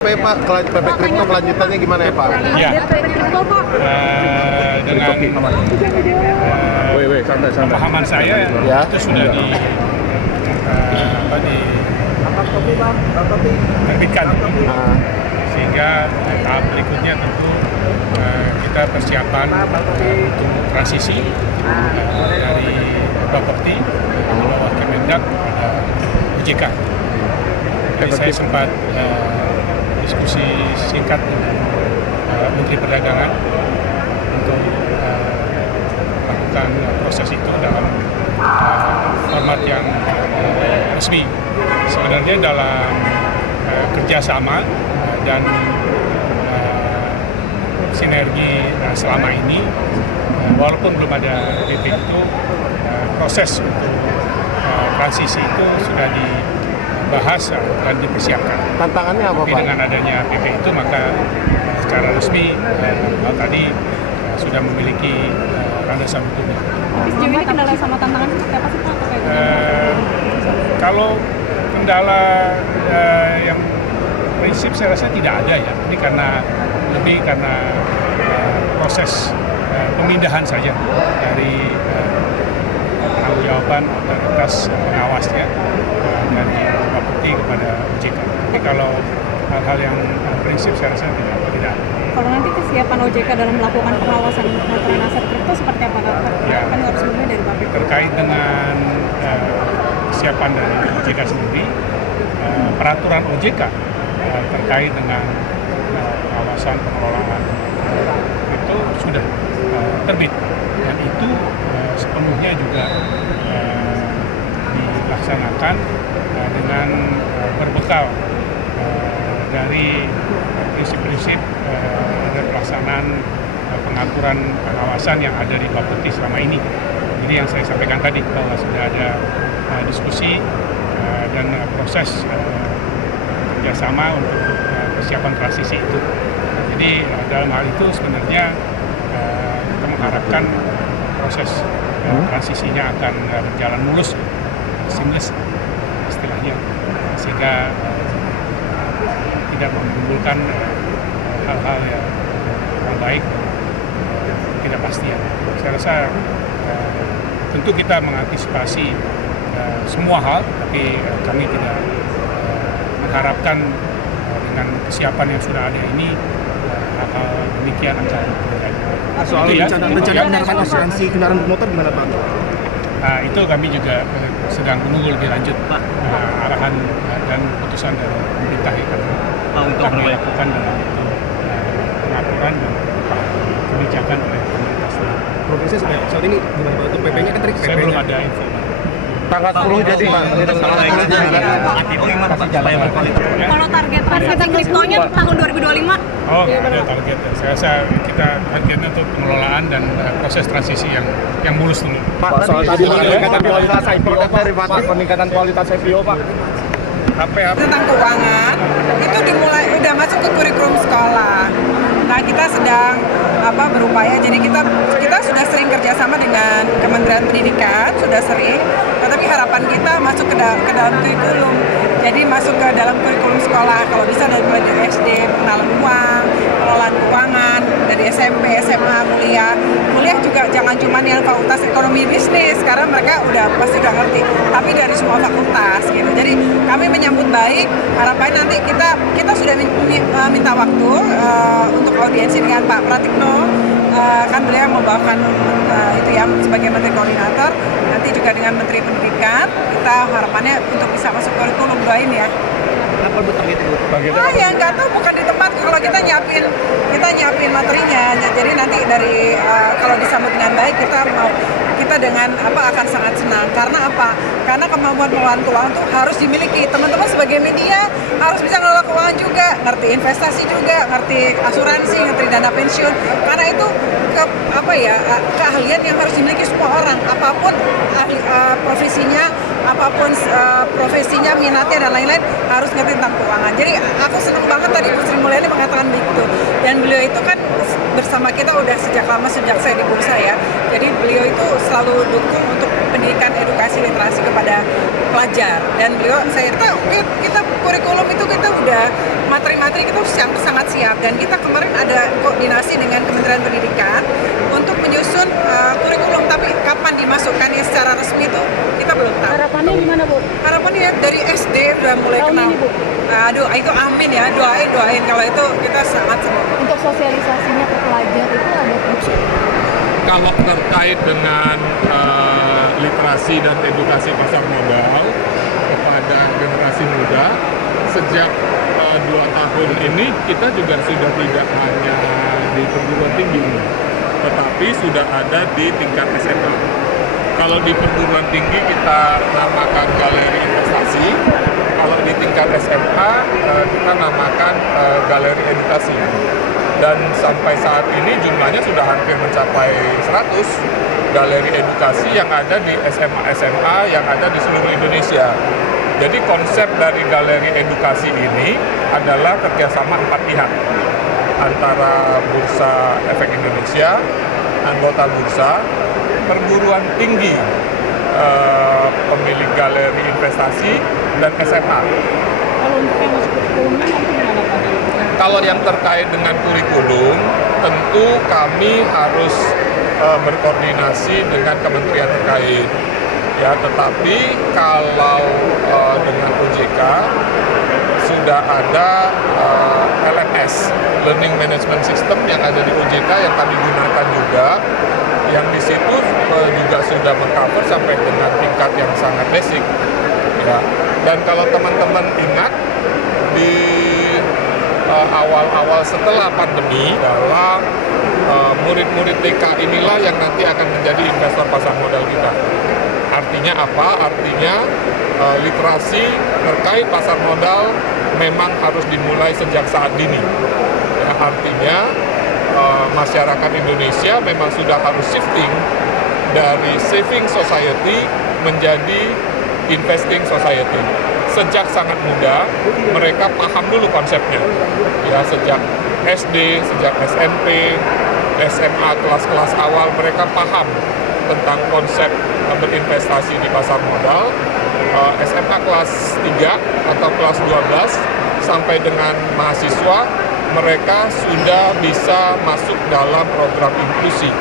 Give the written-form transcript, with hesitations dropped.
Pak, PP Kripto kelanjutannya gimana ya Pak? Ya, dengan pemahaman saya Ya. itu sudah diterbitkan, sehingga tahap berikutnya tentu kita persiapan untuk transisi dari Bapepti ke bawah Kemendak pada OJK. Jadi saya sempat diskusi singkat dengan Menteri Perdagangan untuk melakukan proses itu dalam format yang resmi. Sebenarnya dalam kerjasama dan sinergi selama ini, walaupun belum ada PP itu, proses untuk transisi itu sudah dibahas dan dipersiapkan. Tantangannya apa Tapi Pak? dengan adanya PP itu maka secara resmi tadi sudah memiliki landasan hukumnya. Sejauh ini kendala sama tantangan seperti apa sih Pak? Kalau kendala yang prinsip saya rasa tidak ada ya. Ini lebih karena proses pemindahan saja dari penanggung jawaban otoritas pengawasnya dari Bapepti kepada OJK. Tapi kalau hal-hal yang prinsip saya rasa tidak. Kalau nanti kesiapan OJK dalam melakukan pengawasan pengelolaan aset kripto seperti apa Kak? Ya. Kan harus mulai dari Bapepti. Terkait dengan kesiapan dari OJK sendiri, peraturan OJK terkait dengan pengawasan pengelolaan itu sudah terbit, dan itu sepenuhnya juga dilaksanakan dengan berbekal dari prinsip-prinsip dan pelaksanaan pengaturan pengawasan yang ada di Bapepti selama ini. Jadi yang saya sampaikan tadi bahwa sudah ada diskusi dan proses kerjasama untuk persiapan transisi itu. Jadi dalam hal itu sebenarnya kita mengharapkan proses transisinya akan berjalan mulus, seamless istilahnya, sehingga tidak menimbulkan hal-hal yang kurang baik, tidak pasti ya. Saya rasa tentu kita mengantisipasi semua hal, tapi kami tidak mengharapkan dengan kesiapan yang sudah ada ini hal-hal demikian akan terjadi. Soal rencana menaikkan asuransi kendaraan bermotor gimana Pak? Itu kami juga sedang menunggu lebih lanjut arahan dan keputusan dari pemerintah untuk dilakukan dalam itu pengaturan dan kebijakan oleh pemerintah sendiri. Progresnya saat ini gimana Pak? Untuk PP-nya kan tadi Saya belum ada info. Tanggal 10 jadi Pak. Kalau target transisi kriptonya tahun 2025? Oh, ada target. Saya rasa kita targetnya untuk pengelolaan dan proses transisi yang mulus dulu. Pak, soal tadi peningkatan kualitas IPO derivatif, peningkatan kualitas IPO Pak. Tentang keuangan itu udah masuk ke kurikulum sekolah. Nah, kita sedang berupaya. Jadi kita sudah sering kerjasama dengan Kementerian Pendidikan, sudah sering. Tetapi harapan kita masuk ke dalam kurikulum. Jadi masuk ke dalam kurikulum sekolah. Kalau bisa dari mulai dari SD, pengenalan uang, pengelolaan keuangan, dari SMP, SMA, kuliah juga jangan cuma yang fakultas ekonomi bisnis, karena mereka pasti udah ngerti. Tapi dari semua fakultas gitu. Jadi kami menyambut baik. Harapannya nanti kita sudah minta waktu untuk audiensi dengan Pak Pratikno, kan beliau membawakan itu ya sebagai Menteri Koordinator, nanti juga dengan Menteri Pendidikan. Kita harapannya untuk bisa masuk kurikulum, doain ya. Apa betul itu? Ya nggak tahu, bukan di tempat. Kalau kita nyiapin materinya, jadi nanti dari kalau disambut dengan baik kita dengan akan sangat senang. Karena apa? Karena kemampuan pengelolaan keuangan itu harus dimiliki. Teman-teman sebagai media harus bisa ngelola keuangan juga, ngerti investasi juga, ngerti asuransi, ngerti dana pensiun. Karena itu keahlian yang harus dimiliki semua orang, apapun profesinya, minatnya dan lain-lain, harus ngerti tentang keuangan. Jadi aku senang banget tadi Bu Sri Mulyani mengatakan begitu. Dan beliau itu kan bersama kita udah sejak lama, sejak saya di bursa ya. Jadi beliau itu selalu dukung untuk pendidikan, edukasi, literasi kepada pelajar. Dan beliau, kita kurikulum itu kita udah materi-materi kita sangat siap, dan kita kemarin ada koordinasi dengan Kementerian Pendidikan untuk menyusun kurikulum, tapi kapan dimasukkannya secara resmi itu kita belum tahu. Harapannya gimana, Bu? Harapannya dari SD udah mulai Tahun kenal. ini, Bu? Aduh, itu amin ya, doain kalau itu kita sangat senang. Untuk sosialisasinya ke pelajar itu ada tips? Kalau terkait dengan literasi dan edukasi pasar modal kepada generasi muda, sejak 2 tahun ini kita juga sudah tidak hanya di perguruan tinggi, tetapi sudah ada di tingkat SMA. Kalau di perguruan tinggi kita namakan galeri investasi, kalau di tingkat SMA kita namakan galeri edukasi. Dan sampai saat ini jumlahnya sudah hampir mencapai 100 galeri edukasi yang ada di SMA-SMA yang ada di seluruh Indonesia. Jadi konsep dari galeri edukasi ini adalah kerjasama 4 pihak, antara Bursa Efek Indonesia, anggota bursa, perguruan tinggi, pemilik galeri investasi, dan SMA. Kalau untuk yang masuk kurikulumnya nanti gimana, Pak? Kalau yang terkait dengan kurikulum, tentu kami harus berkoordinasi dengan kementerian terkait. Ya, tetapi kalau dengan OJK sudah ada LMS, Learning Management System, yang ada di OJK yang kami gunakan juga, yang di situ juga sudah mengcover sampai dengan tingkat yang sangat basic. Ya. Dan kalau teman-teman ingat di awal-awal setelah pandemi, dalam murid-murid TK inilah yang nanti akan menjadi investor pasar modal kita. Artinya apa? Artinya literasi terkait pasar modal memang harus dimulai sejak saat dini. Ya, artinya masyarakat Indonesia memang sudah harus shifting dari saving society menjadi investing society. Sejak sangat muda, mereka paham dulu konsepnya. Ya, sejak SD, sejak SMP, SMA, kelas-kelas awal, mereka paham tentang konsep berinvestasi di pasar modal. SMA kelas 3 atau kelas 12 sampai dengan mahasiswa, mereka sudah bisa masuk dalam program inklusi.